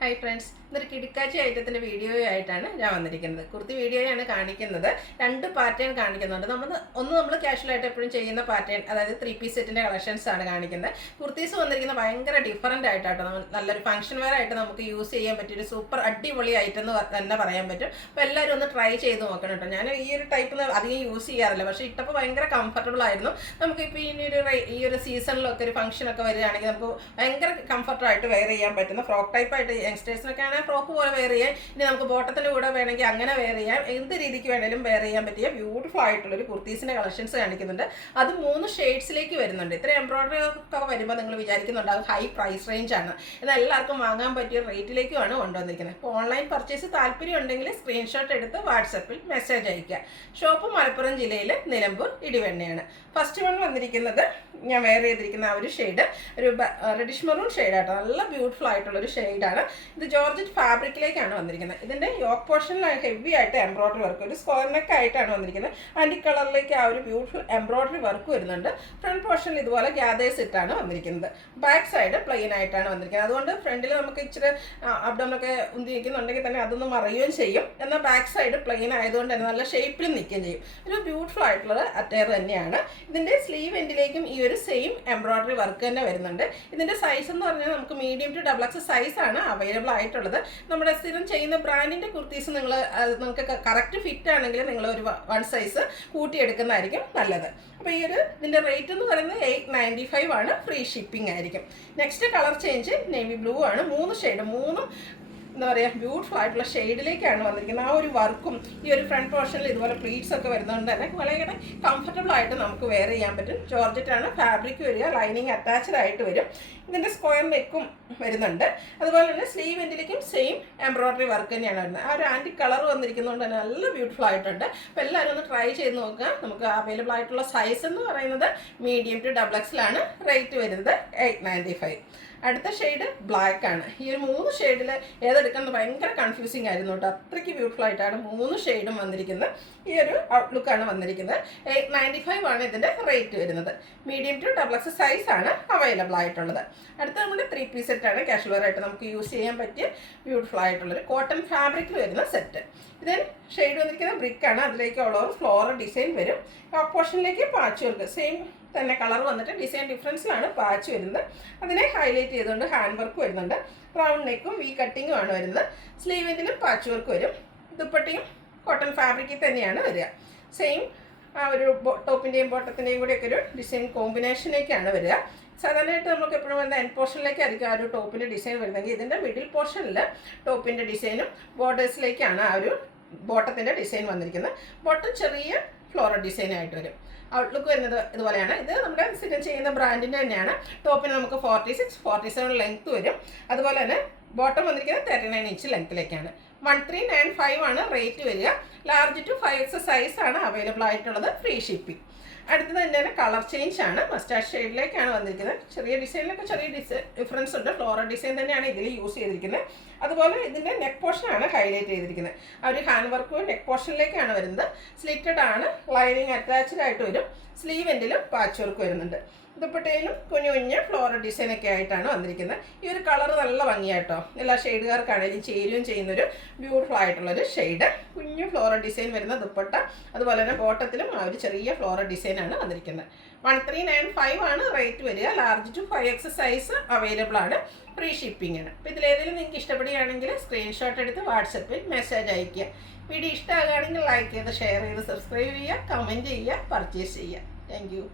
Hi friends, ഇന്നൊരു കിടക്കാച്ചി ഐറ്റത്തിൻ്റെ വീഡിയോയായിട്ടാണ് ഞാൻ വന്നിരിക്കുന്നത്. കുർത്തി വീഡിയോയാണ് കാണിക്കുന്നത്. രണ്ട് പാറ്റേൺ കാണിക്കുന്നുണ്ട്. നമ്മൾ കാഷ്വലായിട്ട് എപ്പോഴും ചെയ്യുന്ന പാറ്റേൺ, അതായത് 3 പീസ് സെറ്റിൻ്റെ കളക്ഷൻസ് ആണ് കാണിക്കുന്നത്. കുർത്തീസ് വന്നിരിക്കുന്നത് ഭയങ്കര ഡിഫറൻ്റ് ആയിട്ടാട്ടോ. നല്ലൊരു ഫംഗ്ഷൻ വെയർ ആയിട്ട് നമുക്ക് യൂസ് ചെയ്യാൻ പറ്റിയൊരു സൂപ്പർ അടിപൊളി ഐറ്റം എന്ന് തന്നെ പറയാൻ പറ്റും. അപ്പോൾ എല്ലാവരും ഒന്ന് ട്രൈ ചെയ്ത് നോക്കണം കേട്ടോ. ഞാൻ ഈ ഒരു ടൈപ്പ് അധികം യൂസ് ചെയ്യാറില്ല, പക്ഷേ ഇട്ടപ്പോൾ ഭയങ്കര കംഫർട്ടബിൾ ആയിരുന്നു. നമുക്കിപ്പോൾ ഈ ഒരു സീസണിലൊക്കെ ഒരു ഫംഗ്ഷനൊക്കെ വരികയാണെങ്കിൽ നമുക്ക് ഭയങ്കര കംഫർട്ടായിട്ട് വെയർ ചെയ്യാൻ പറ്റുന്ന ഫ്രോക്ക് ടൈപ്പായിട്ട് യങ്സ്റ്റേഴ്സിനൊക്കെ ആണെങ്കിൽ ഫ്രോക്ക് പോലെ വെയർ ചെയ്യാൻ, ഇനി നമുക്ക് ബോട്ടത്തിൻ്റെ കൂടെ വേണമെങ്കിൽ അങ്ങനെ വെയർ ചെയ്യാം. എന്ത് രീതിക്ക് വേണമെങ്കിലും വെയർ ചെയ്യാൻ പറ്റിയ ബ്യൂട്ടിഫുൾ ആയിട്ടുള്ളൊരു കുർത്തീസിൻ്റെ കളക്ഷൻസ് കാണിക്കുന്നുണ്ട്. അത് 3 ഷെയ്ഡ്സിലേക്ക് വരുന്നുണ്ട്. ഇത്ര എംബ്രോയിഡറി ഒക്കെ വരുമ്പോൾ നിങ്ങൾ വിചാരിക്കുന്നുണ്ടാകും ഹൈ പ്രൈസ് റേഞ്ച് ആണ്. എന്നാൽ എല്ലാവർക്കും വാങ്ങാൻ പറ്റിയ റേറ്റിലേക്കുമാണ് കൊണ്ടുവന്നിരിക്കുന്നത്. അപ്പോൾ ഓൺലൈൻ പർച്ചേസ് താല്പര്യം ഉണ്ടെങ്കിൽ സ്ക്രീൻഷോട്ട് എടുത്ത് വാട്സപ്പിൽ മെസ്സേജ് അയയ്ക്കുക. ഷോപ്പ് മലപ്പുറം ജില്ലയിൽ നിലമ്പൂർ ഇടിവെണ്ണയാണ്. ഫസ്റ്റ് വൺ വന്നിരിക്കുന്നത് ഞാൻ വെയർ ചെയ്തിരിക്കുന്ന ആ ഒരു ഷെയ്ഡ് ഒരു റെഡിഷ് മെറൂൺ ഷെയ്ഡാട്ടോ. നല്ല ബ്യൂട്ടിഫുൾ ആയിട്ടുള്ളൊരു ഷെയ്ഡാണ്. ഇത് ജോർജറ്റ് ഫാബ്രിക്കിലേക്കാണ് വന്നിരിക്കുന്നത്. ഇതിൻ്റെ യോക്ക് പോർഷനിൽ ഹെവി ആയിട്ട് എംബ്രോയിഡറി വർക്ക്, ഒരു സ്ക്വയർ നെക്ക് ആയിട്ടാണ് വന്നിരിക്കുന്നത്. ആൻറ്റി കളറിലേക്ക് ആ ഒരു ബ്യൂട്ടിഫുൾ എംബ്രോയിഡറി വർക്ക് വരുന്നുണ്ട്. ഫ്രണ്ട് പോർഷനിൽ ഇതുപോലെ ഗ്യാദേഴ്സ് ഇട്ടാണ് വന്നിരിക്കുന്നത്. ബാക്ക് സൈഡ് പ്ലെയിൻ ആയിട്ടാണ് വന്നിരിക്കുന്നത്. അതുകൊണ്ട് ഫ്രണ്ടിൽ നമുക്ക് ഇച്ചിരി അബ്ഡോമനൊക്കെ ഉന്തിരിക്കുന്നുണ്ടെങ്കിൽ തന്നെ അതൊന്നും മറിയുകയും ചെയ്യും. എന്നാൽ ബാക്ക് സൈഡ് പ്ലെയിൻ ആയതുകൊണ്ട് തന്നെ നല്ല ഷേപ്പിലും നിൽക്കുകയും ചെയ്യും. ഒരു ബ്യൂട്ടിഫുൾ ആയിട്ടുള്ള അറ്റയർ തന്നെയാണ്. ഇതിൻ്റെ സ്ലീവ് എൻഡിലേക്കും ഈ ഒരു സെയിം എംബ്രോയിഡറി വർക്ക് തന്നെ വരുന്നുണ്ട്. ഇതിൻ്റെ സൈസ് എന്ന് പറഞ്ഞാൽ നമുക്ക് മീഡിയം ടു ഡബിൾ എക്സ് സൈസാണ് അവൈലബിൾ ആയിട്ടുള്ളത്. നമ്മുടെ സ്ഥിരം ചെയ്യുന്ന ബ്രാൻഡിൻ്റെ കുർത്തീസ് നിങ്ങൾക്ക് കറക്റ്റ് ഫിറ്റ് ആണെങ്കിൽ നിങ്ങൾ ഒരു 1 സൈസ് കൂട്ടിയെടുക്കുന്നതായിരിക്കും നല്ലത്. അപ്പോൾ ഇതിൻ്റെ റേറ്റ് എന്ന് പറയുന്നത് 895 ആണ്. ഫ്രീ ഷിപ്പിംഗ് ആയിരിക്കും. Next colour change navy blue ആണ്. 3 ഷെയ്ഡ്, 3 എന്താ പറയുക ബ്യൂട്ടിഫുൾ ആയിട്ടുള്ള ഷെയ്ഡിലേക്കാണ് വന്നിരിക്കുന്നത്. ആ ഒരു വർക്കും ഈ ഒരു ഫ്രണ്ട് പോർഷനിൽ ഇതുപോലെ പ്ലീറ്റ്സ് ഒക്കെ വരുന്നതുകൊണ്ട് തന്നെ വളരെ കംഫർട്ടബിൾ ആയിട്ട് നമുക്ക് വെയർ ചെയ്യാൻ പറ്റും. ജോർജറ്റാണ് ഫാബ്രിക് വരിക, ലൈനിങ് അറ്റാച്ച്ഡ് ആയിട്ട് വരും. ഇതിൻ്റെ സ്ക്വയർ നെക്കും വരുന്നുണ്ട്. അതുപോലെ തന്നെ സ്ലീവ് എൻഡിലേക്കും സെയിം എംബ്രോയിഡറി വർക്ക് തന്നെയാണ് വരുന്നത്. ആ ഒരു ആൻറ്റി കളർ വന്നിരിക്കുന്നതുകൊണ്ട് തന്നെ നല്ല ബ്യൂട്ടിഫുൾ ആയിട്ടുണ്ട്. അപ്പോൾ എല്ലാവരും ഒന്ന് ട്രൈ ചെയ്ത് നോക്കുക. നമുക്ക് അവൈലബിൾ ആയിട്ടുള്ള സൈസ് എന്ന് പറയുന്നത് മീഡിയം ടു ഡബിൾ എക്സിലാണ്. റേറ്റ് വരുന്നത് 895. അടുത്ത ഷെയ്ഡ് ബ്ലാക്ക് ആണ്. ഈ ഒരു 3 ഷെയ്ഡിൽ ഏതെടുക്കുന്നത് ഭയങ്കര കൺഫ്യൂസിങ് ആയിരുന്നു കേട്ടോ. അത്രയ്ക്ക് ബ്യൂട്ടിഫുൾ ആയിട്ടാണ് 3 ഷെയ്ഡും വന്നിരിക്കുന്നത്. ഈ ഒരു ഔട്ട്ലുക്കാണ് വന്നിരിക്കുന്നത്. 895 ആണ് ഇതിൻ്റെ റേറ്റ് വരുന്നത്. മീഡിയം ടു ഡബിൾ എക്സ് സൈസാണ് അവൈലബിൾ ആയിട്ടുള്ളത്. അടുത്ത നമ്മുടെ 3 പീസ് സെറ്റാണ്. കാഷ്വൽ വെയർ ആയിട്ട് നമുക്ക് യൂസ് ചെയ്യാൻ പറ്റിയ ബ്യൂട്ടിഫുൾ ആയിട്ടുള്ളൊരു കോട്ടൺ ഫാബ്രിക്കിൽ വരുന്ന സെറ്റ്. ഇതിന് ഷെയ്ഡ് വന്നിരിക്കുന്നത് ബ്രിക്കാണ്. അതിലേക്ക് ഉള്ള ഒരു ഫ്ലോറൽ ഡിസൈൻ വരും. പോർഷനിലേക്ക് പാച്ച് വർക്ക് സെയിം തന്നെ കളർ വന്നിട്ട് ഡിസൈൻ ഡിഫറൻസിലാണ് പാച്ച് വരുന്നത്. അതിനെ ഹൈലൈറ്റ് ചെയ്തുകൊണ്ട് ഹാൻഡ് വർക്ക് വരുന്നുണ്ട്. റൗണ്ട് നെക്കും വി കട്ടിങ്ങും ആണ് വരുന്നത്. സ്ലീവിൻ്റിലും പാച്ച് വർക്ക് വരും. ദുപ്പട്ടയും കോട്ടൺ ഫാബ്രിക്കിൽ തന്നെയാണ് വരിക. സെയിം ആ ഒരു ടോപ്പിൻ്റെയും ബോട്ടത്തിൻ്റെയും കൂടെയൊക്കെ ഒരു ഡിസൈൻ കോമ്പിനേഷനിലേക്കാണ് വരിക. സാധാരണയായിട്ട് നമുക്ക് എപ്പോഴും വന്ന എൻഡ് പോർഷനിലേക്കായിരിക്കും ആ ഒരു ടോപ്പിൻ്റെ ഡിസൈൻ വരുന്നെങ്കിൽ ഇതിൻ്റെ മിഡിൽ പോർഷനിൽ ടോപ്പിൻ്റെ ഡിസൈനും ബോർഡേഴ്സിലേക്കാണ് ആ ഒരു ബോട്ടത്തിൻ്റെ ഡിസൈൻ വന്നിരിക്കുന്നത്. ബോട്ടം ചെറിയ ഫ്ലോറൽ ഡിസൈൻ ആയിട്ട് വരും. ഔട്ട്ലുക്ക് വരുന്നത് ഇതുപോലെയാണ്. ഇത് നമ്മുടെ സ്ഥിരം ചെയ്യുന്ന ബ്രാൻഡിൻ്റെ തന്നെയാണ്. ടോപ്പിന് നമുക്ക് 46, 47 ലെങ്ത്ത് വരും. അതുപോലെ തന്നെ ബോട്ടം വന്നിരിക്കുന്നത് 39 ഇഞ്ച് ലെങ്ത്തിലേക്കാണ്. 1395 ആണ് റേറ്റ് വരിക. ലാർജ് ടു 5X സൈസാണ് അവൈലബിൾ ആയിട്ടുള്ളത്. Free shipping. അടുത്തത് തന്നെ കളർ ചേഞ്ച് ആണ്. മസ്റ്റാർഡ് ഷെയ്ഡിലേക്കാണ് വന്നിരിക്കുന്നത്. ചെറിയ ഡിസൈനിലൊക്കെ ചെറിയ ഡിഫറൻസ് ഉണ്ട്. ഫ്ലോറൽ ഡിസൈൻ തന്നെയാണ് ഇതിൽ യൂസ് ചെയ്തിരിക്കുന്നത്. അതുപോലെ ഇതിൻ്റെ നെക്ക് പോർഷനാണ് ഹൈലൈറ്റ് ചെയ്തിരിക്കുന്നത്. ആ ഒരു ഹാൻഡ് വർക്ക് നെക്ക് പോർഷനിലേക്കാണ് വരുന്നത്. സ്ലിറ്റഡ് ആണ്. ലൈനിങ് അറ്റാച്ച്ഡ് ആയിട്ട് വരും. സ്ലീവ് എൻഡിലും പാച്ച് വർക്ക് വരുന്നുണ്ട്. ദുപ്പട്ടയിലും കുഞ്ഞു കുഞ്ഞ് ഫ്ലോറൽ ഡിസൈനൊക്കെ ആയിട്ടാണ് വന്നിരിക്കുന്നത്. ഈ ഒരു കളർ നല്ല ഭംഗിയായിട്ടോ. എല്ലാ ഷെയ്ഡുകാർക്കാണെങ്കിലും ചേരുകയും ചെയ്യുന്നൊരു ബ്യൂട്ടിഫുൾ ആയിട്ടുള്ളൊരു ഷെയ്ഡ്. കുഞ്ഞു ഫ്ലോറൽ ഡിസൈൻ വരുന്ന ദുപ്പട്ട. അതുപോലെ തന്നെ ബോട്ടത്തിലും ആ ഒരു ചെറിയ ഫ്ലോറൽ ഡിസൈനാണ് വന്നിരിക്കുന്നത്. 1395 ആണ് റേറ്റ് വരിക. Large to 5X size available ആണ്. ഫ്രീ ഷിപ്പിംഗ് ആണ്. അപ്പോൾ ഇതിലേതെങ്കിലും നിങ്ങൾക്ക് ഇഷ്ടപ്പെടുകയാണെങ്കിൽ സ്ക്രീൻഷോട്ട് എടുത്ത് വാട്സപ്പിൽ മെസ്സേജ് അയയ്ക്കുക. വീഡിയോ ഇഷ്ടമാകുകയാണെങ്കിൽ ലൈക്ക് ചെയ്ത് ഷെയർ ചെയ്ത് സബ്സ്ക്രൈബ് ചെയ്യുക, കമൻറ്റ് ചെയ്യുക, പർച്ചേസ് ചെയ്യുക. Thank you.